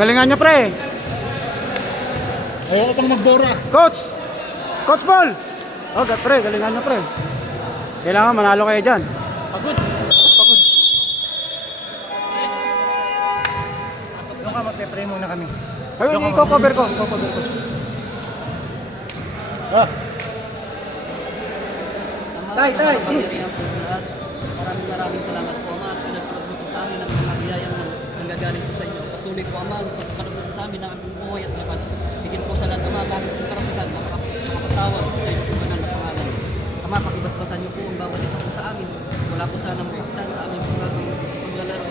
Galingan nyo, pre. Ayoko pang magbora. Coach! Coach Ball! Oh, pre, galingan nyo, pre. Kailangan manalo kayo dyan. Pagod. Pagod. Doon ka, magpe-pray muna kami. Ayun, i-cover ko. I-cover ko. Ah. Tay, tay. Maraming salamat po, Ama. Pinagpapalad mo po sa amin ang mga biyayang nanggagaling po sa inyo. Patuloy po, Ama, pagpapalad mo po sa amin ang aming buhay at lakas. Bigyan po sa lahat, Ama, kahit po karamihan, makapatawad sa inyo po banal na pangalan. Ama, pakibasbasan niyo po ang bawat isa po sa amin. Wala po sana masaktan sa aming paglalaro.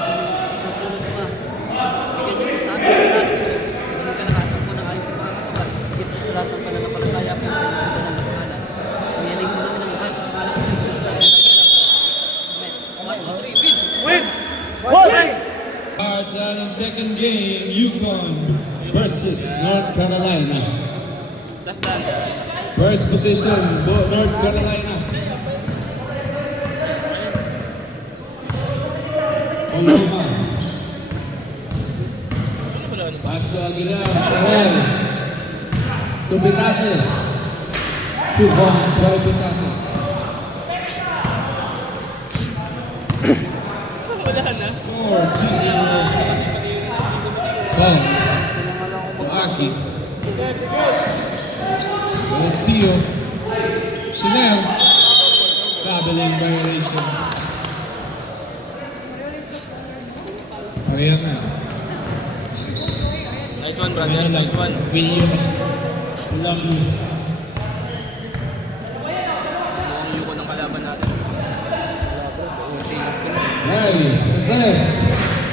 At pinagpulot po, bigyan niyo po sa amin ang namin ito. Ang kalakasan po ng ayong pagkakatawa. Bigyan po sa lahat ng pananampalataya po sa inyo po banal na pangalan. Siniling po namin ang lahat sa pangalan po ng Jesus na Win! Win! Cards out in second game, Yukon versus North Carolina. First position, North Carolina. Oklahoma. Pass to Aguilar. Ahead. To Pitate. 2 points by Pitate. Score 2-0. Ball. Aki. Theo. Chanel. Traveling violation. Pareha na. Nice one, brother. Nice one. William. Ulang. Mukhang yuko ng kalaban natin. Hey, success.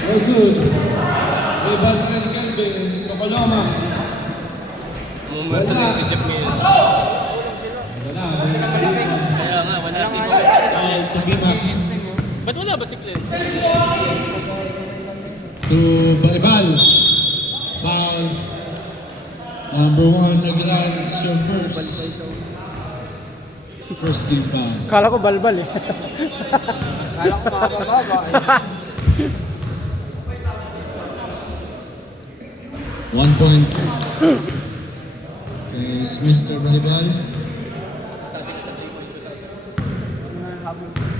We're good. Rebound pa ni Kelvin. Kakaloma. Mumasa na si Jeff ngayon. Ito na. Kaya nga, wala si Mo. Ay, Tabimak. Ba't wala ba si Glenn? To Balibal. Foul. Number 1, Aguilar. It's your first. First game foul. Kala ko balbal eh. Kala ko makababa. 1 point. Okay, is Mr. Balibal.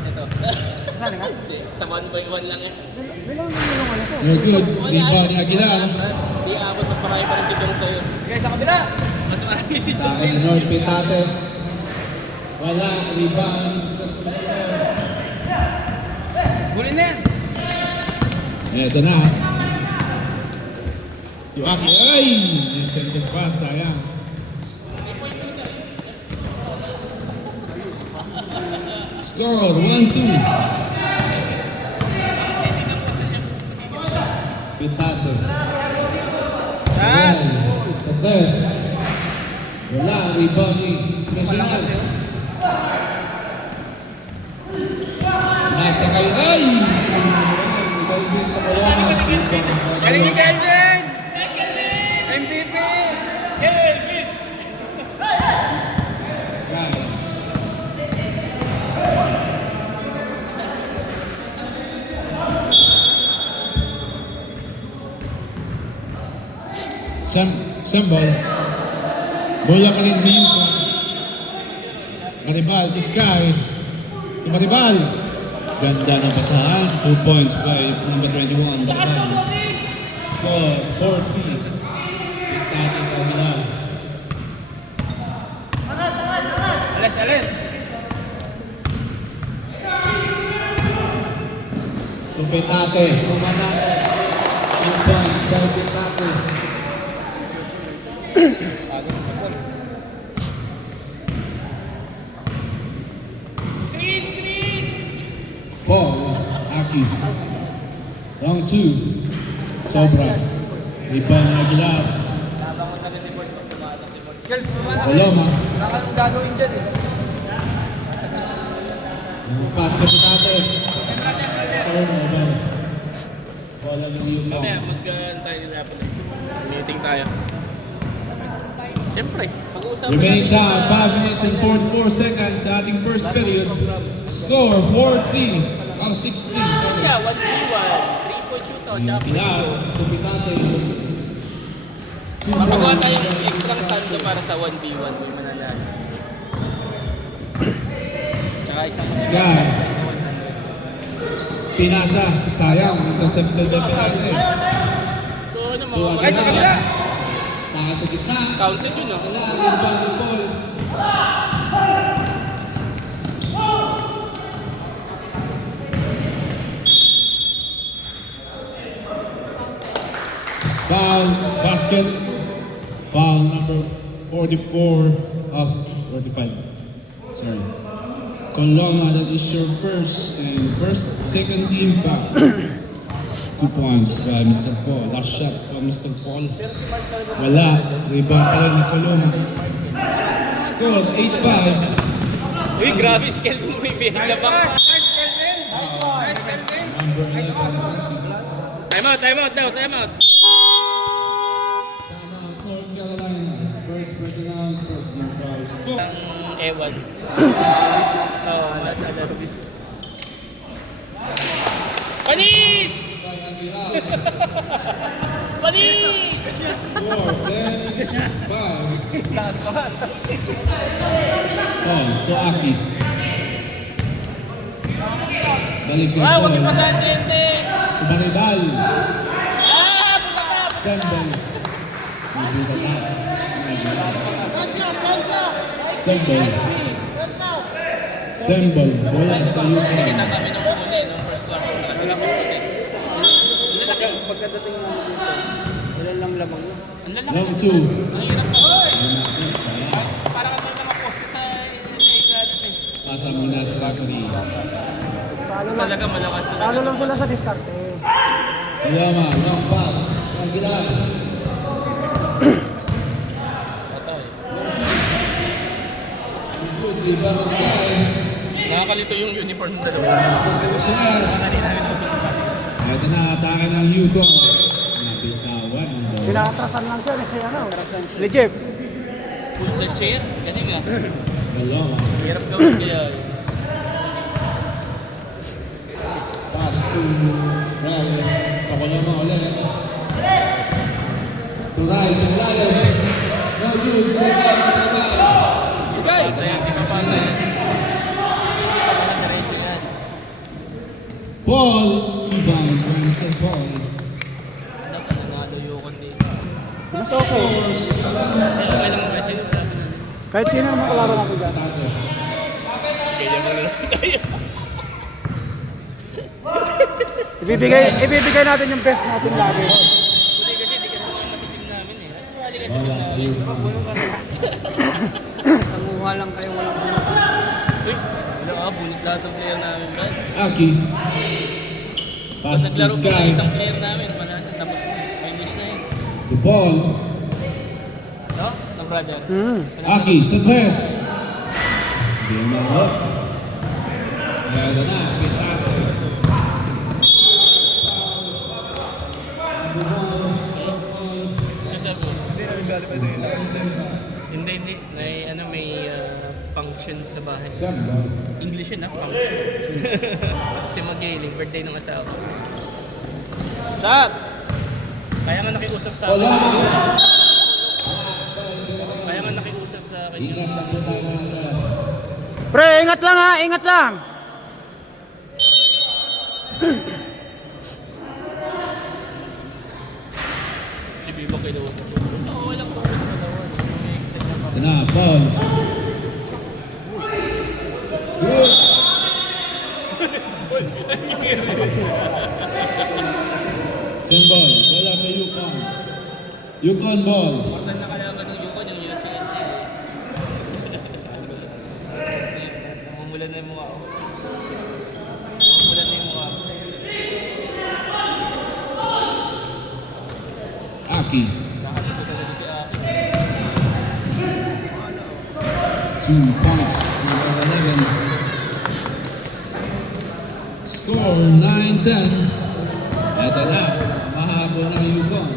Ito. Saan nga? Sa 1-by-1 lang eh. Very good. Rebound ni Aguilar. Di abot, mas marami pa rin si Jong sa'yo. Okay, sa kabila! Mas marami si Jong Ay, sa'yo. North Pitate. Wala. Rebound. Huli na yan! Ito na. Yung Aki. Ay! Nasended pa. Sayang. Score 1-2. Pitate. Yan. Sa test. Wala. Rebound ni National. Nasa kay ay! Calvin Capalona. Galing ni Kelvin! MVP! Sky. Sembol. Bola pa rin si Yuka. Maribal, Sky. Maribal. Ganda ng pasahan. 2 points by number 21. Maribal. Score 4-3. Pitate Aguilar. Alis! Pitate. 2 points by Pitate. Bago na sipon. Ball, Aki. Round 2. Sobra. Rebound ni Aguilar. Tabangon na rin si Ford pag tumatak si Ford. Kel, kumana ka. Coloma. Wala ka nang gagawin dyan eh. Pass na Pitates. Turnover. Bola ng Yuka. Mamaya, tayo nila pala. Meeting tayo. Siyempre, pag-uusapan Remaining time, 5 minutes and 44 seconds sa ating first period. Score 4-3. Oh, 6-3. Sorry. Yeah, 1-3-1. 3 points Ito, tsaka Pilar, Kupitante. Makagawa tayo ng extra sando para sa 1v1. May mananalo. Tsaka isang Sky. Pinasa, sayang, intercepted by Pinagre. ito ano mga Ay, sa kabila! Taka sa gitna. counted yun ah. Wala, rebound ni Paul. Foul, basket. Foul number 44 of 45. Sorry. Coloma, that is your second team foul. 2 points by Mr. Paul. Last shot by Mr. Paul. Wala. Rebound pa rin ni Coloma. Score 8-5. Uy, grabe si Kelvin mo yung binilabang. Nice, Kelvin! Nice, Kelvin! Number 11. Time out daw, time out. Sama ang North Carolina. First personal foul. Score. Ang ewan. Oo, nasa Alarbis. Panis! Panis! Score 10-5. Oh, to Aki. Balik kay Ah, Paul. huwag yung pasahan si Ente! Ibaribal. Ah, putakap! Sembol. Sembol. Sembol. Bola sa Kita Yukon. kami ng huli nung first quarter. Wala kami huli. Ang lalaki. Pagkadating namin dito, wala lang lamang yun. Ang lalaki. Long 2. Ang hirap pa. Sayang. Parang ang mga poste sa granite eh. Pasa muna sa Bakri. Paano lang, Talaga malakas paano talaga. lang sila sa diskarte? Kalama. Long pass. Aguilar. Ito eh. Good. Rebound Sky. Nakakalito yung uniform ng dalawa. Share. Ito na, atake ng Yukon. Nabitawan ang bola. Pinatrasan lang siya, kaya ano, legit. Pull the chair. Ganun nga. Kalama. Hirap gawin kaya. Pass to Ryan. Kakalama ulit. Turay sa lalim. No good. Ibay! Sayang si Papata yan. Hindi pa pala diretso yan. Paul. Rebound. Mr. Paul. Dapat nanalo yukon dito. Mas okay. Okay lang mga chin. Kahit sino naman kalaro natin dyan. Tato. Kaya mga lang tayo. Ibibigay natin yung best natin lagi. Hindi kasi di ka sumama sa team namin eh. Sumali ka sa team Wala sa namin. Yukon. Nanguha lang kayo, walang pumunta. Uy, wala ka, bunot lahat ng player namin ba? Aki. Pass to Naglaro pa Sky. ng isang player namin, manana, tapos na. Finish na yun. To Paul. No? No, brother? Aki sa tres. Hindi umabot. Ito na. Pitato. Hindi. May function sa bahay. Sembol. English yun function. Kasi mag-gailing, birthday ng asawa. Shot! Kaya nga nakiusap sa akin. Kalama. Kaya nga nakiusap sa akin yung... Ingat lang po tayo mga sa... Pre, ingat lang ha, ingat lang. Si Bibo kinuusap. Oo, walang comment na daw. May extend na pa. Ito na, Paul. Good. Symbol. Wala sa Yukon. Yukon ball. Mortal na kalaban ng Yukon yung UCLA eh. Namumulan na yung mukha ko. Namumulan na yung mukha ko. Aki. Nakakalito talaga si Aki. 2 points. Number 11. Score 9-10. Ito na. Mahabol ng Yukon.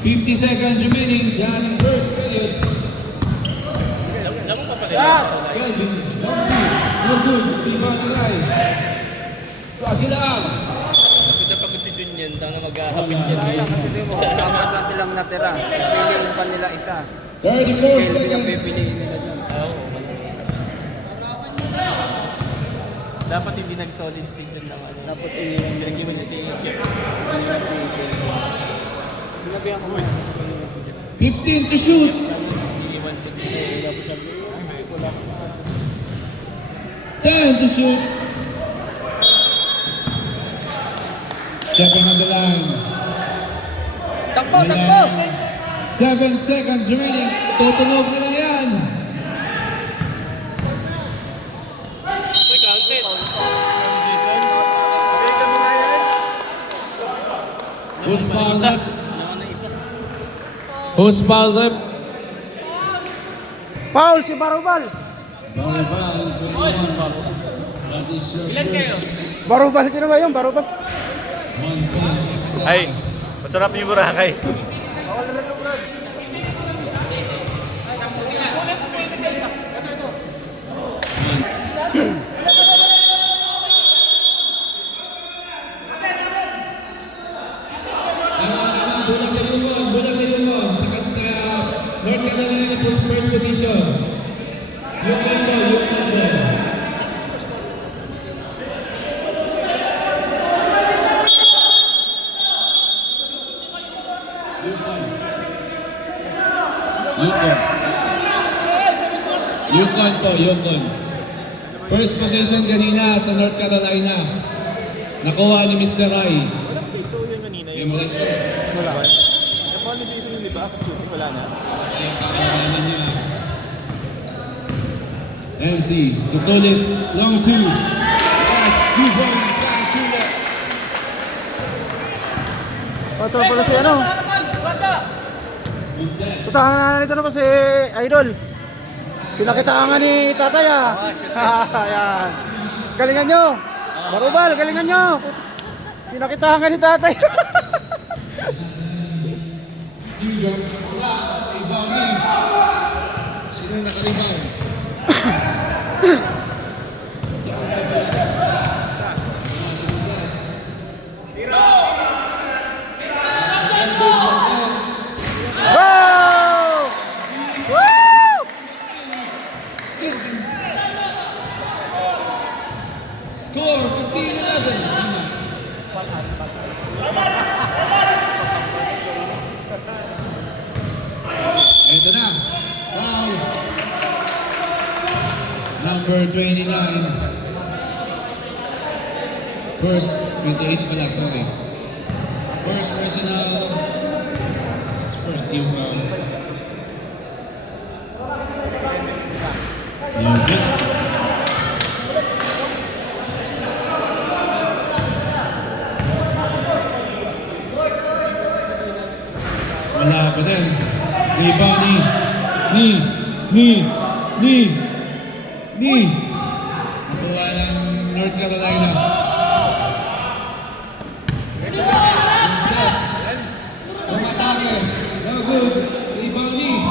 50 seconds remaining sa ating first period. Lamang pa pala. Kelvin, 1-2. No good. Rebound Aray. To Aguilar. Pagod champion yan, tanga mag-ahapin yan. Kaya kasi di mo, dapat na silang natira. Piliin pa nila isa. 34 Kaya yung seconds. pipiliin nila dyan. Oo. Dapat hindi nag-solid signal lang. Ano. Tapos iniwan nila Pinag-iwan niya si Jeff. Sinabihan ko mo. 15 to shoot. Iniwan ko din. Tapos sabi ko, ay, wala ko sa 10 to shoot. Stepping on the line. Takbo, takbo! 7 seconds remaining. Tutunog na lang yan. Who's fouled up? Who's fouled up? Foul si Barubal. Volleyball, 21. That is your first Barubal, sino ba yun? Barubal. 1 point. Ay, masarap yung Boracay. Bola sa Yukon. Sa North Carolina first position. Yukon ball. Yukon. First position kanina sa North Carolina. Nakuha ni Mr. Rai. Wala kasi ito yung kanina. Okay, mga score. Wala. Napaka-naging yung liba. Shooting, wala na. MC, Tutulits, long two. Yes, 2 points by Tulits. Ito pala si ano. Tutahan na nito na pa si Idol. Pinakita nga ni tatay ah. Ayan. Galingan nyo. Barubal, galingan nyo. Pinakita nga ni tatay. Rebound ni. Sino naka-rebound? Wow! Woo! Score 15-11. Ito na. Wow. Number 29. First, 28 pala, sorry. First personal. First team foul. Okay. Wala pa din. Rebound ni. Nakuha ng North Carolina. Yes. Umatake. No good. Rebound ni.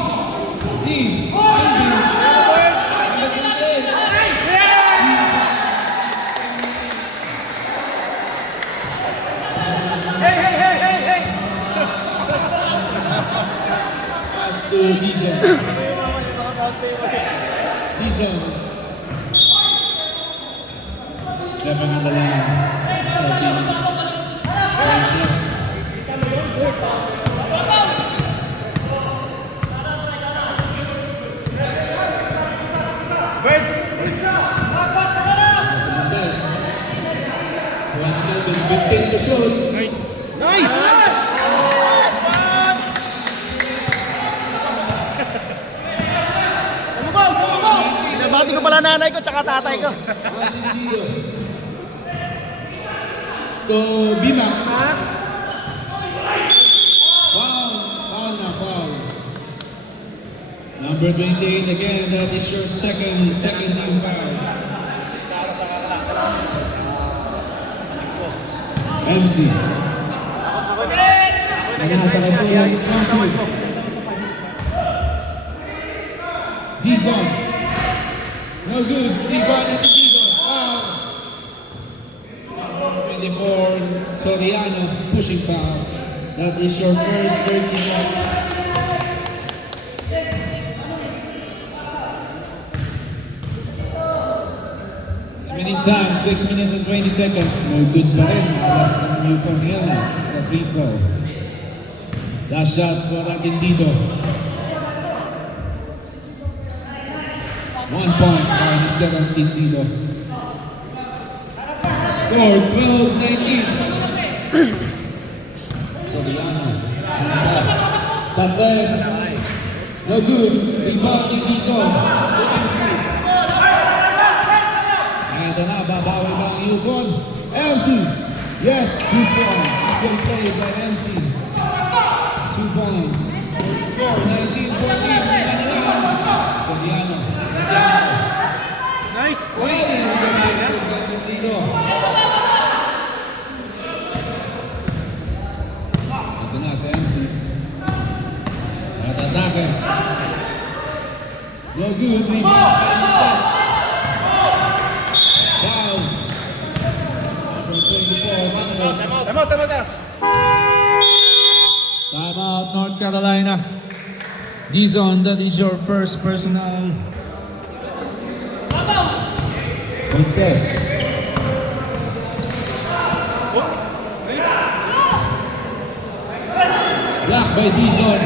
Alvin. Pass to Dizon. Stepping on the line. Stepping. Yes. Nasa Montes. 15 to shoot. Nice! Binabati ko pala nanay ko tsaka tatay ko. To Bimak. Foul. Number 28 again, that is your second team foul. MC. Dizon. No good. Rebound at Dizon. Foul. 24, Soriano, pushing foul. That is your first third team. Remaining time, 6 minutes and 20 seconds. No good pa rin. Alas ang Yukon yan sa free throw. Last shot for Atendido. 1 point for Mr. Atendido. Score 12-19. Soriano. Pass. Santos. No good. Rebound ni Dizon. MC. Ito na, babawi ba ang Yukon? MC. Yes, 2 points. Excellent play by MC. 2 points. Score 19-14. Soriano. Nice. Ito na sa MC. At atake. No good. Rebound. Pass. Foul. Number 24. Dizon. Tama. Time out, North Carolina. Dizon, that is your first personal contest. Block by Dizon.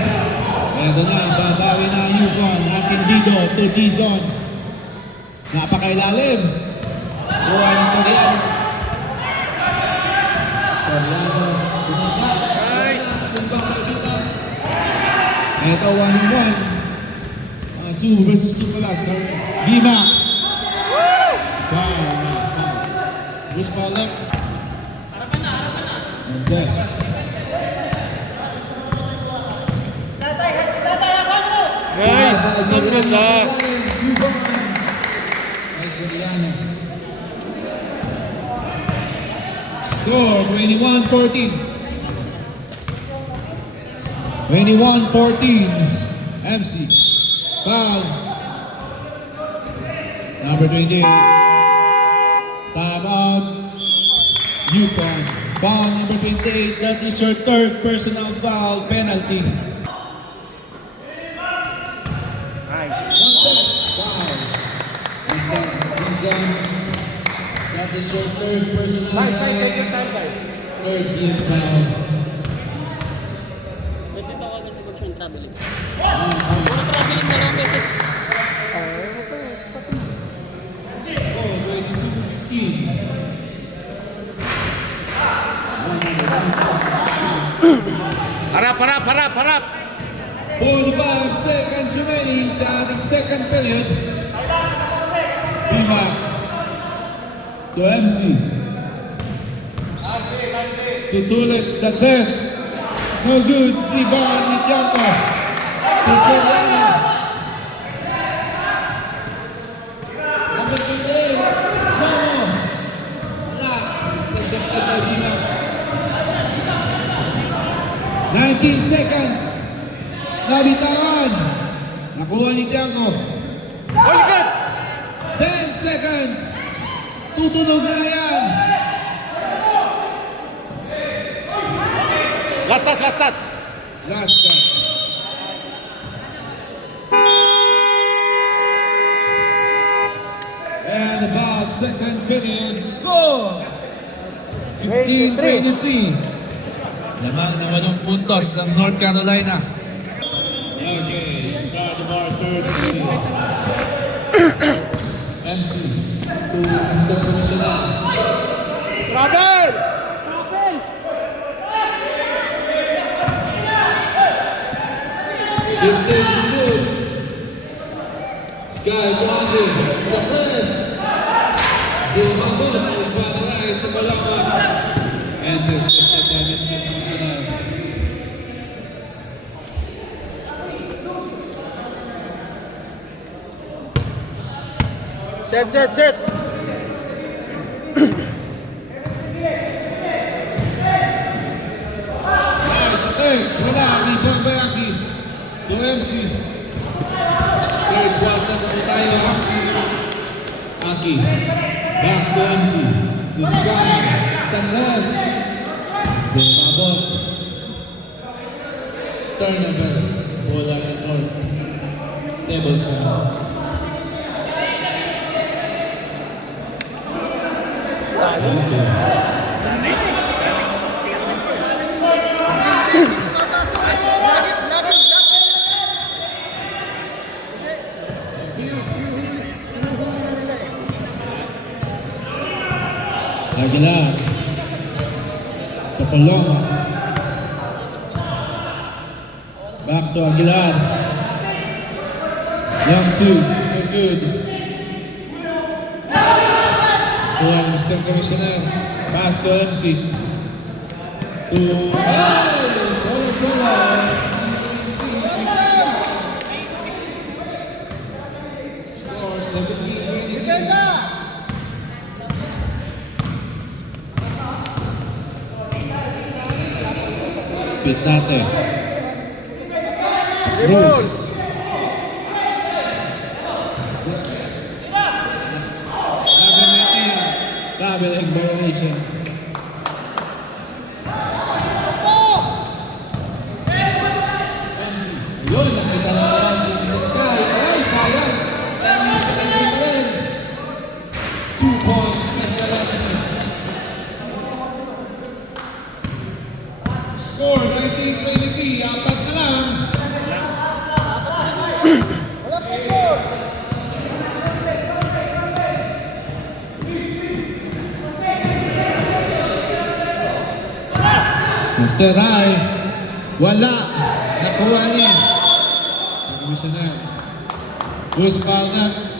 Ito na, babawi na Yukon. Atendido to Dizon. Napakailalim. Buha ni Soriano. Soriano. Pumunta. Tumbang by Dizon. Ito, 1-on-1. 2 versus 2 pala. Bima. Foul. Bruce Paulek. Mendes. Nice. Good ah. 2 points. Ay, Soriano. Score 21-14. 21-14. MC. Foul. Number 28. Time out. Yukon. Foul number 28. That is your third personal foul penalty. Contest. Foul. That is your third personal foul. Take your time, guys. Third team foul. Pwede tawagan ko siya yung traveling. Puro traveling na lang beses. Score 22-15. Harap. 45 seconds remaining sa ating second period. Bimak to MC. Tutulik sa Tess. No good. Rebound ni Tianco. To Soriano. Number 28. Snow. Wala. Intercepted by Bimak. 19 seconds. Nabitawan. Nakuha ni Tianco. Holy God! 10 seconds. Tutunog na yan. Last touch. Last touch. And about second period score. 15-23. Lamang na 8 puntos ang North Carolina. Okay, start of our third period. MC. To Mr. Commissioner. Brother! 15 to shoot. Sky to Andre. Sa class. Di umabot. Iba na right. Tumalaman. And intercepted by Mr. Commissioner. Set. Sa class. Wala. Ibang Bayaki. To MC. Third quarter na po tayo. Aki. Back to MC. To Sky. Sanders. Lumabot. Turnover. Bola ng North. Tables ko na. Okay. Aguilar. Topoloma. Back to Aguilar. Young two. Very good. Kuha ng Mr. Commissioner. Pass to MC. To Solo. Score 17-23. Pitate. Bruce. Number 19. Traveling violation. Yun, nakita na naman si Sky. Ay, sayang. Sayang sa kansi pa rin. 2 points, Mr. Lensky. Score 19-23, apat na lang. Mr. Rai, wala. Nakuha niya. Mr. Commissioner. Bruce Palna.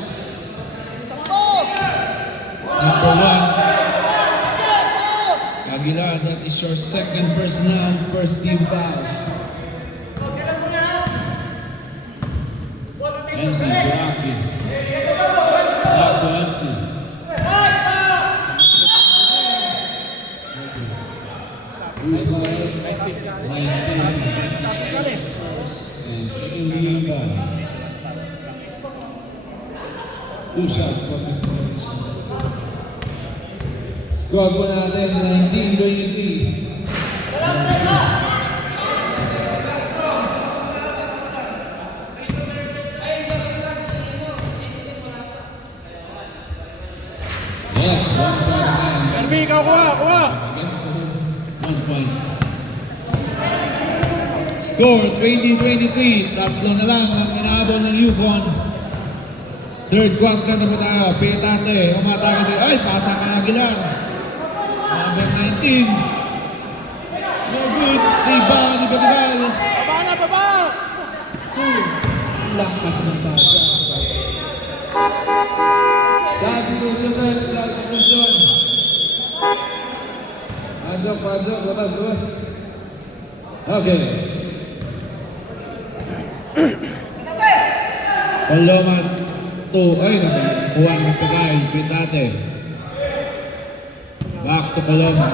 Number 1. Aguilar, that is your second personal, first team foul. MC Buraki. Back to MC. Bruce Palna. 19. And second team foul. 2 shot for Mr. Commissioner. Score po natin, 19-23. Yes, 1 point again. Ermi, ikaw kuha, kuha. 1 point. Score, 20-23. Tatlo na lang ang inaabol ng Yukon. Third quarter na po tayo. Pitate, umata kasi. Ay, pasa ka na Aguilar. Number 19. No good. Rebound ni Batigal. Baba na, baba. Lakas ng pasa. Side division na. Side division. Pasok, pasok. Labas, labas. Okay. Palomat. Ay, nakuha ni Mr. Kyle. Pitate. Back to Paloma.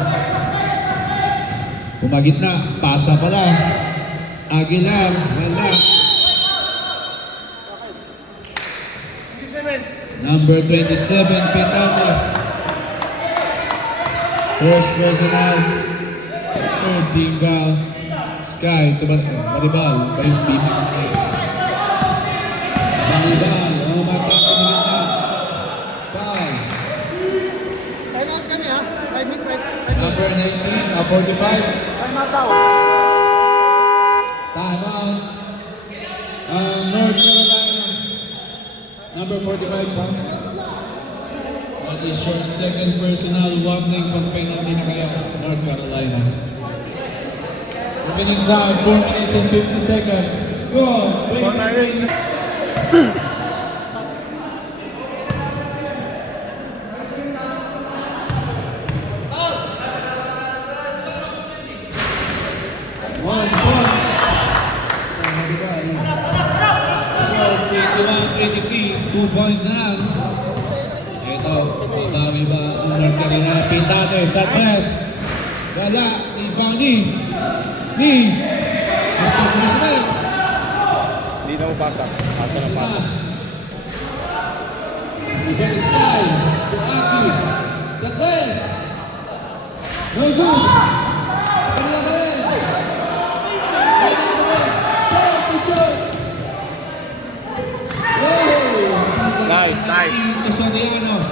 Pumagit na. Pasa pala. Aguilar. Wala. Number 27, Pitate. First personals. Third team foul. Sky. Maribal. Pa yung bimang. Maribal. Umata ka sa gitna. Foul. Number 19, 45. Time out. North Carolina. Number 45 pa. That is your second personal warning pag penalty na kayo. North Carolina. Opening time, 4 minutes and 50 seconds. Score! 1 point. Score 21-23, 2 points na lang. Ito, dami ba ang North Carolina? Pitate sa press. Wala, ibang ni Mr. Commissioner. Hindi na upasa. Asa na pasa. Super Sky, Tuaki, sa press. No good. Sa kanila pa rin. Play to shoot. Nice, nice. Ito Soriano.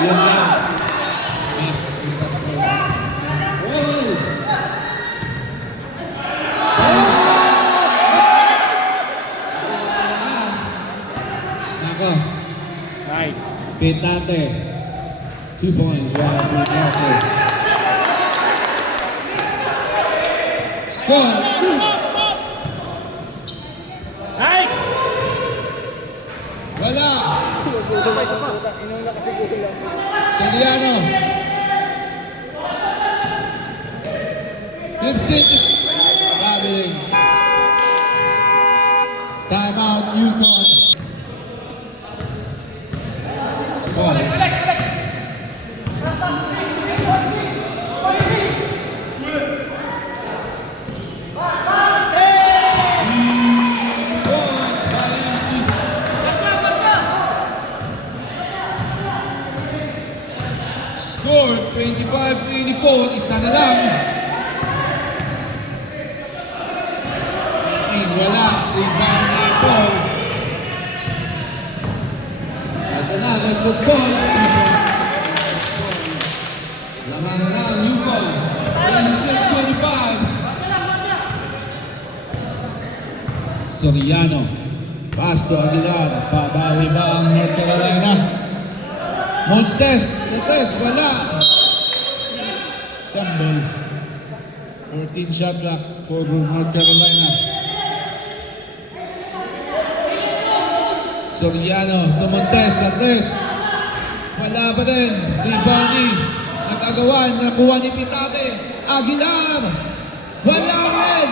Yun lang. Yes. Oh! Nako. Nice. Petate. 2 points. Wow, Petate. Score. Nice! Wala. Inuna kasi gulang. Soriano. 15 is traveling. Timeout, Yukon. Ball. Balls by MC. Score 25-24, isa na lang. Wala, rebound ni Paul. Ito na, let's go Paul. 2 points. Laman na lang, Yukon. 26-25. Soriano. Pasto Aguilar. Pabawi ba ang North Carolina? Montes. Wala. Sambal. 14 shot clock for North Carolina. Soriano to Montes. Wala pa din. Rebound ni Nagagawan. Nakuha ni Petate. Aguilar. Wala rin.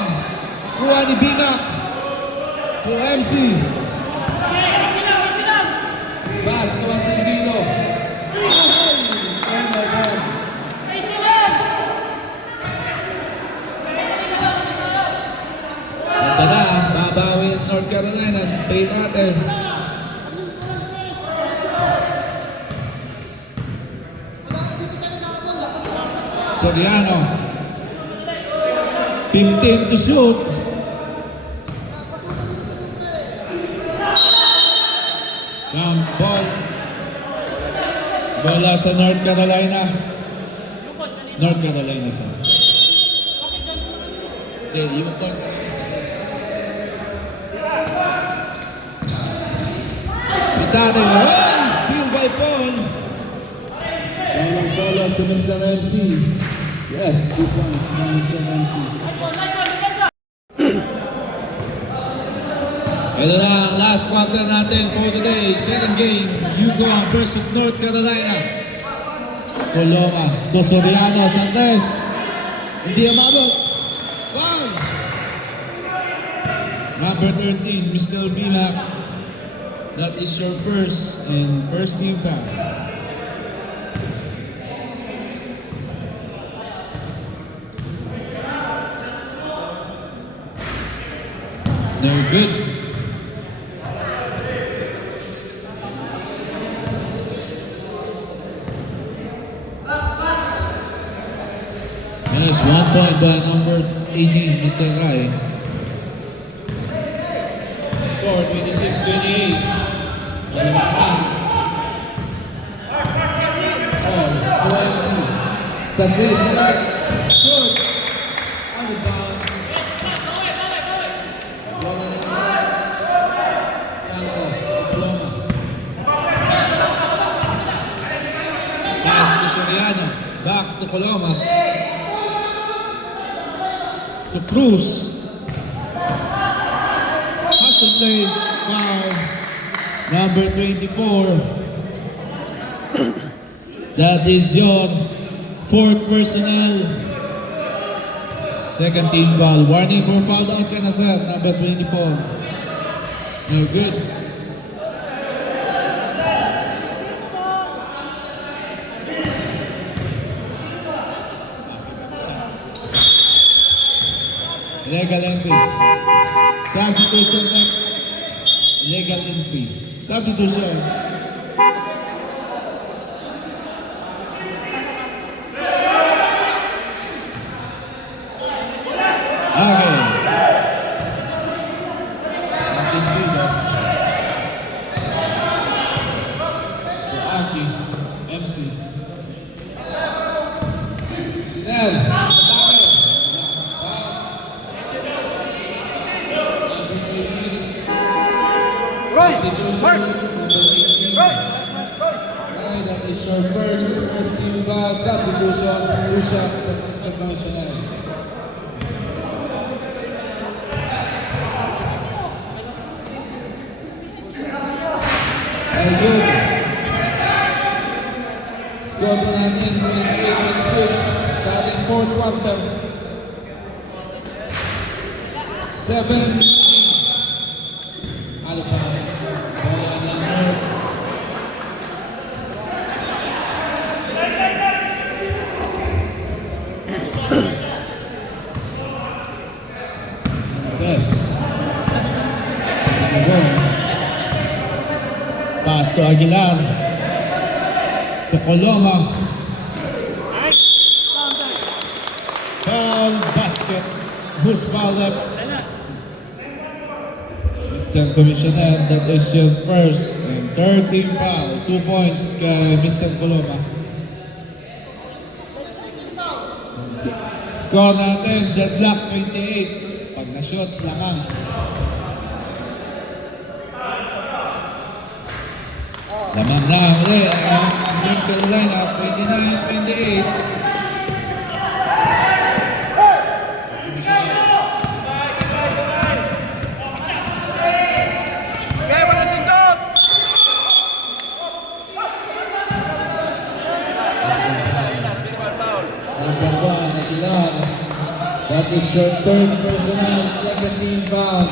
Kuha ni Binak. To MC. Pass to Antonino. Oh my God. Ito na, babawi ang North Carolina. Petate. Soriano. 15 to shoot. Jump ball. Bola sa North Carolina. North Carolina sa. Yukon. Petate. Oh, steal by Paul. Solo si Mr. MC. Yes, 2 points by Mr. MC. Ito na ang last quarter natin for today. Second game, Yukon versus North Carolina. Coloma, Soriano, Santos. Hindi umabot. Wow! Number 13, Mr. Binak. That is your first team foul. No good. Yes, 1 point by number 18, Mr. Rai. Score 26-28. OMC. Santos. Good. On the bounce. Pass to Soriano. Back to Coloma. To Cruz. Hustle play. Foul. Number 24. That is your fourth personnel. Second team foul. Warning for foul out ka na sir. Number 24. No good. Illegal entry. Substitution. Illegal entry. Substitution. MC. Sinel. Right! Substitution. Right! Right, that is your first team substitution. Push-up for Mr. Commissioner. Very good. Score po natin 28-6 sa ating fourth quarter. 7 teams out of bounds. Ball number Yes. Pass to Aguilar. To Coloma. Foul basket. Who's foul up? Mr. Commissioner, that is your first and third team foul. 2 points kay Mr. Coloma. Score natin, deadlock 28. Pag na-shot, lamang. Lamang na uli ang North Carolina, 29-28. Number 1, Aguilar. That is your third personal, second team foul.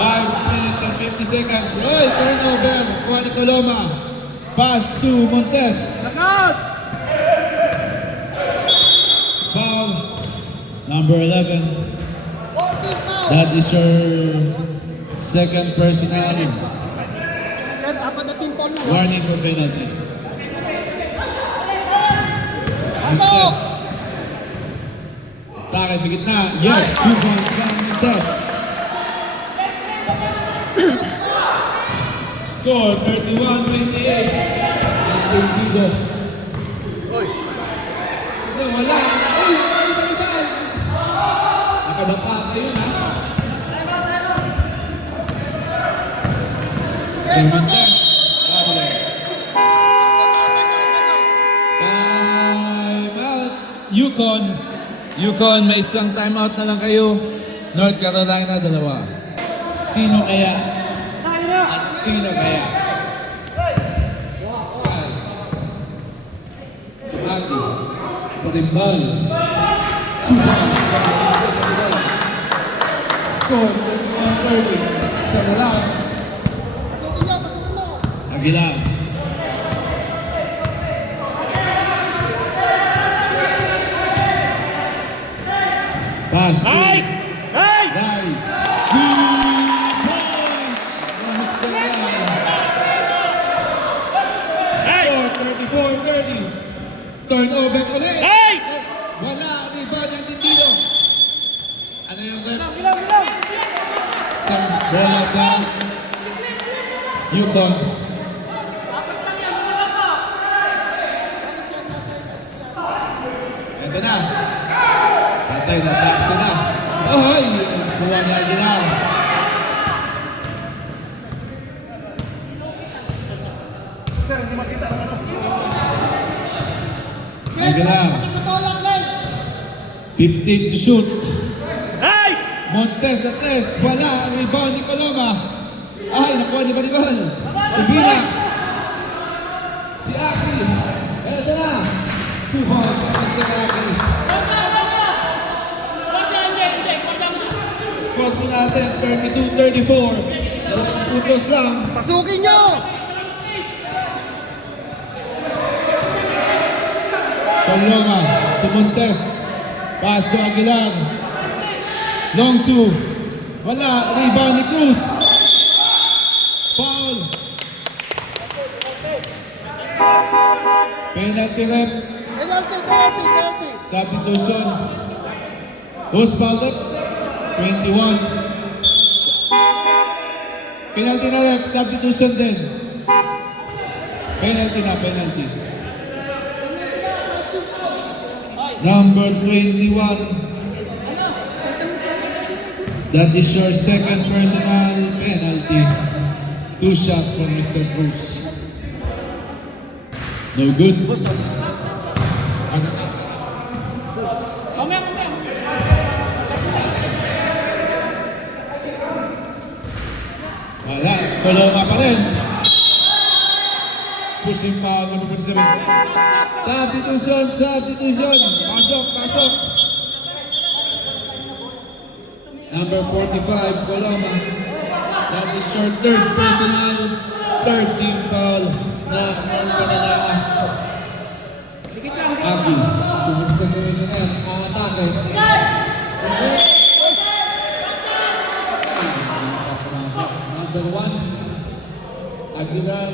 Five minutes and 50 seconds. Oy, turnover. Juan Coloma. Pass to Montes. Foul. Number 11. That is your second personal. Warning for penalty. Montes. Atake sa gitna. Yes, 2 points from Montes. Score 31-28. Entendido. So wala. Uy, balikan. Nakadapa kayo na. Score Montes. Time out. Yukon, may isang time out na lang kayo. North Carolina, 2. Sino kaya? At sino kaya? Sky. Aki. Patimbal. 2 points. Score 31-30. Isa na lang. Aguilar. Pass. Nice! Nice! Nice! 2 points! Mr. Score 34-30. Turnover ulit. Nice! Wala. Rebound ang Entendido. Ano yung rep? Isang bola sa Yukon. Ito na. Patay na tap sila. Oy! Kuha niya Aguilar. Aguilar. 15 to shoot. Nice! Montes at Les. Wala. Rebound ni Coloma. Ay, nakuha ni Balibal. Ubina. Si Aki. Ito na. 2 points. Mr. Aki. Squad po natin, 32-34. Dalawang putos lang. Pasukin nyo! Coloma to Montes. Pass to Aguilar. Long 2. Wala. Rebound ni Cruz. Foul. Penalty rep. Penalty! Substitution. Who's fouled up? 21. Penalty na rep. Substitution din. Penalty na, penalty. Number 21. That is your second personal penalty. 2 shot from Mr. Cruz. No good. Wala, Coloma pa rin. Pushing foul number 47. Substitution, substitution. Pasok, pasok. Number 45, Coloma. That is your third personal, third team foul na North Carolina. Aki, kumusta commissioner? Ang atake. Number 1, Aguilar.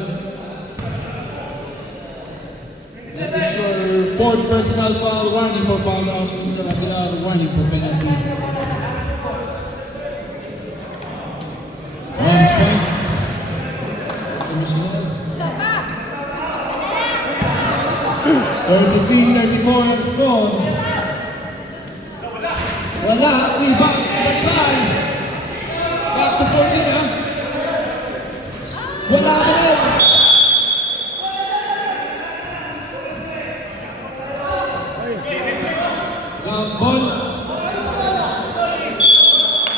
That is your fourth personal foul. Warning for foul out, Mr. Aguilar. Warning for penalty. 1 point. Mr. Commissioner. 33-34 ang score. Wala, rebound, baliban. Back to 14, ha? Wala ba rin? Jump ball.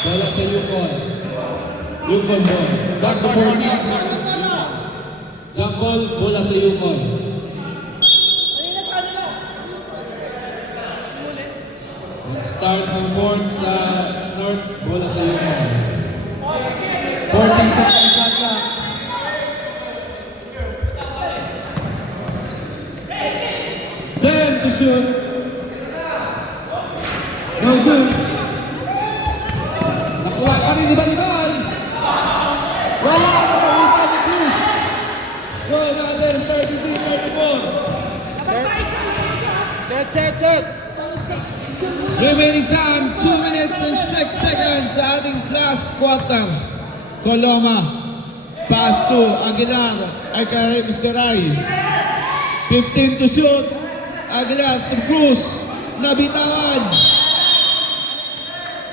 Wala sa Yukon. Yukon ball. Back to 14. Jump ball, bola sa Yukon. Start ng fourth sa North, bola sa Yukon. 14 seconds shot clock. Then to shoot. No good. Nakuha pa rin ni Balibal. Wala pa rin rebound ni Cruz. Score natin 33-34. Set. Remaining time, 2 minutes and 6 seconds sa ating last quarter. Coloma, pass to Aguilar, ay kay Mr. Rai. 15 to shoot, Aguilar to Cruz, nabitawan.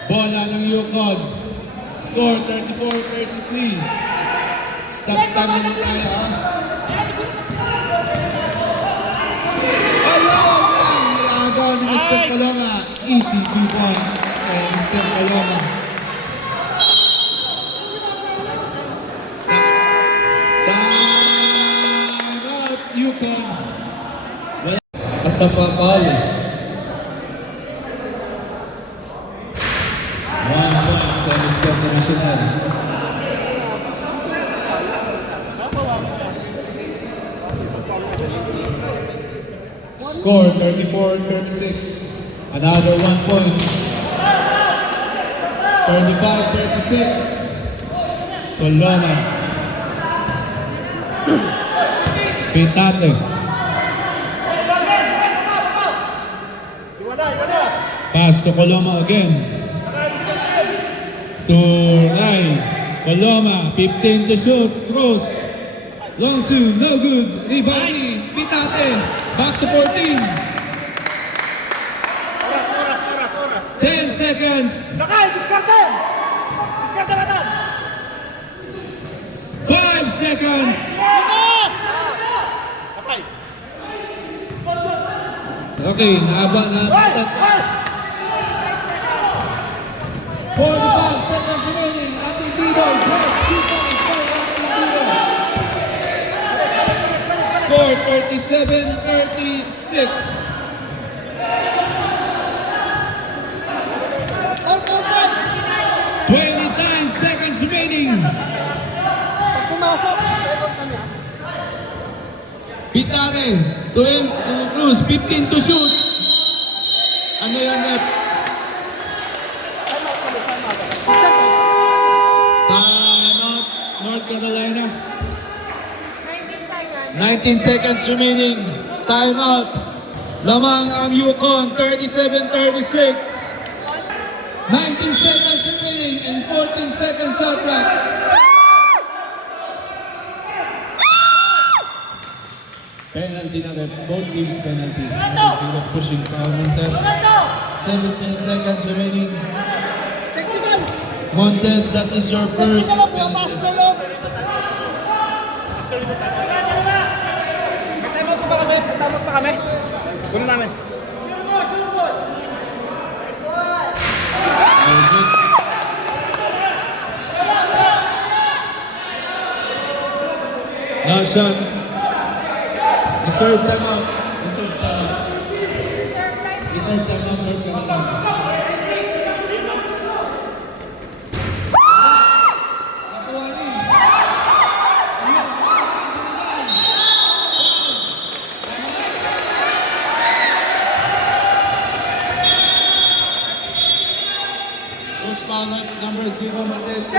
Bola ng Yukon, score 34-33. Stop time na tayo, ha? Ayun lang, niagaw ni Mr. Coloma. Easy 2 points kay Mr. Coloma. Time out, Yukon. Basta pa foul. 1 point kay Mr. National. Score 34-36. Another 1 point. 35-36. Coloma. Pitate. Pass to Coloma again. To Rai. Coloma, 15 to shoot. Cruz. Long two, no good. Rebounding. Pitate. Back to 14. 10 seconds. Lakay, diskarte! Diskarte matan! 5 seconds. Lakay! Okay, nahaba na. 45 seconds remaining. Ating Dido, just 2 points for Ating Dido. Score 37-36. 29 seconds remaining. Pitare to him, to Cruz, 15 to shoot. Ano yan, Rep? Time out, North Carolina. 19 seconds remaining. Time out. Lamang ang Yukon, 37-36. 19 seconds remaining and 14 seconds shot clock. Penalty na rin. Both teams penalty. Zero pushing foul Montes. 17 seconds remaining. Montes, that is your first penalty. Tama pa kami. Kunin namin. Very good. Last shot. Reserve timeout. Reserve timeout. Reserve timeout. Third quarter. First foul at number 0, Montes.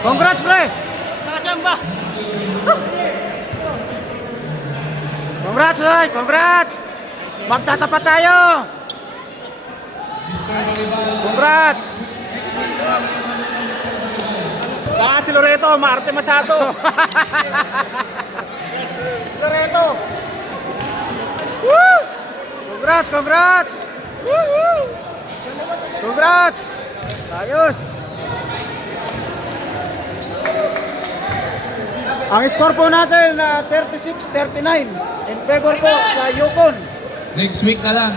Congrats, pre! Nakachamba! Congrats, oy! Congrats! Magtatapat tayo! Congrats! Baka si Loreto, Marte Masyado. Loreto! Woo! Congrats! Congrats! Woo! Congrats! Ayos! Ang score po natin na 36-39 in favor po sa Yukon. Next week na lang.